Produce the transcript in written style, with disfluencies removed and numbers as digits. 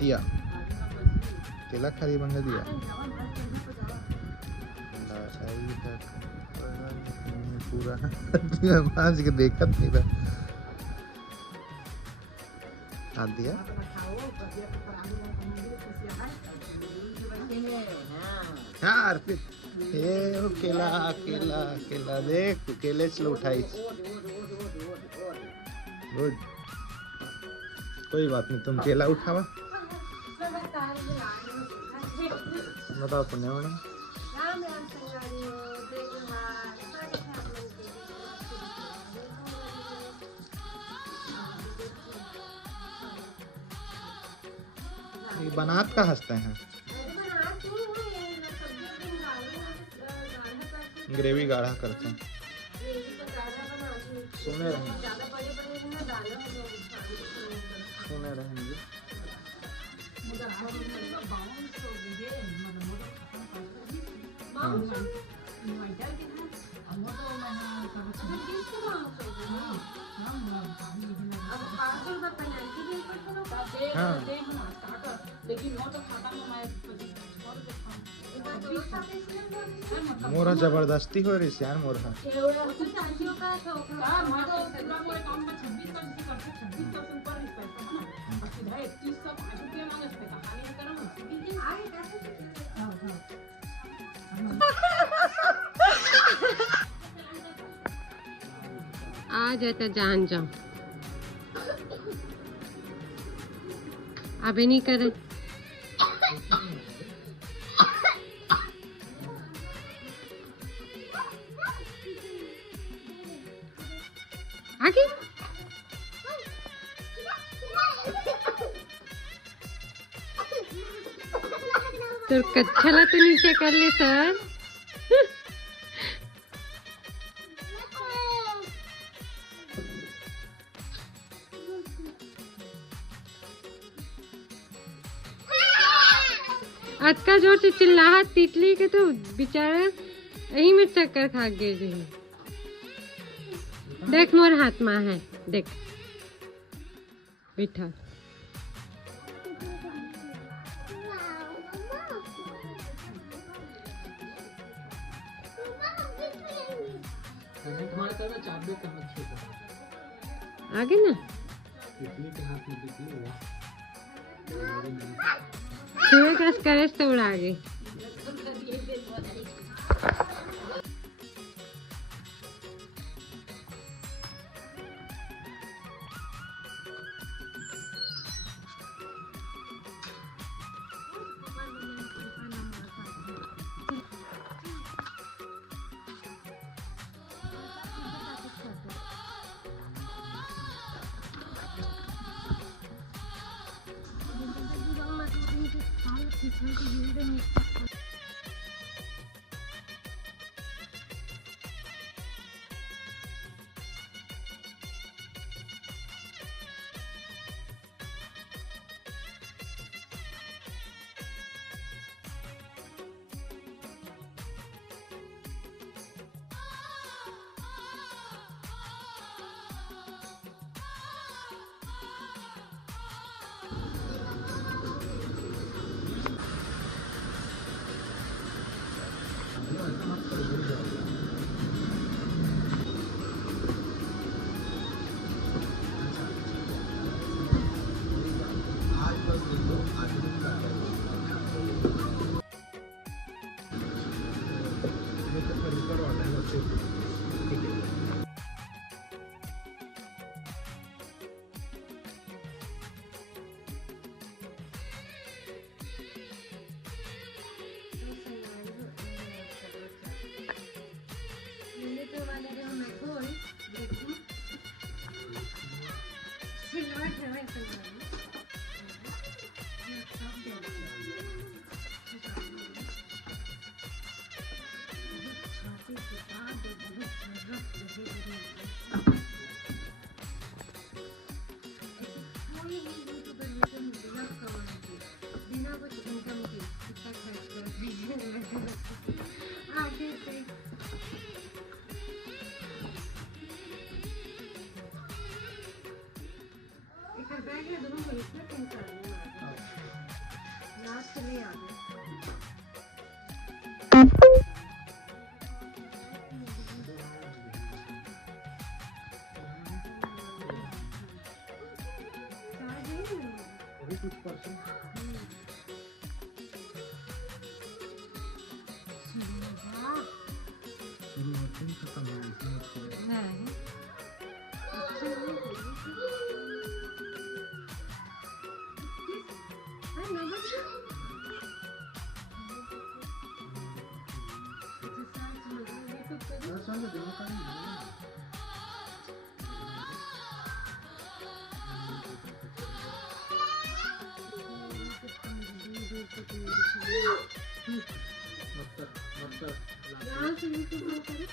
दिया केला खाली बंद दिया पूरा मांझ के देखत नहीं था हाथ दिया हाँ अर्पित ये केला केला केला देख तू केले चलो उठाई गुड कोई बात नहीं तुम केला उठावा बताओ पुण्य मैडम ये बनात का हंसते हैं ग्रेवी गाढ़ा करते हैं सुने रहेंगे हाँ मोरा जबरदस्ती हो रही यार मोरा आ जाता जान जाओ अभी नहीं करे आगे तो कच्छला तो नीचे कर ले सर अटका जोर से चिल्लाहट तितली के तो बेचारा यही में चक्कर खा गए रही देख मोर हाथ में है देख बैठा आगे ना छुए का करेस तो उड़ा गई लास्ट में आ गया। अभी कुछ परसेंट शुरू होते ही खत्म हो गई। यहाँ से YouTube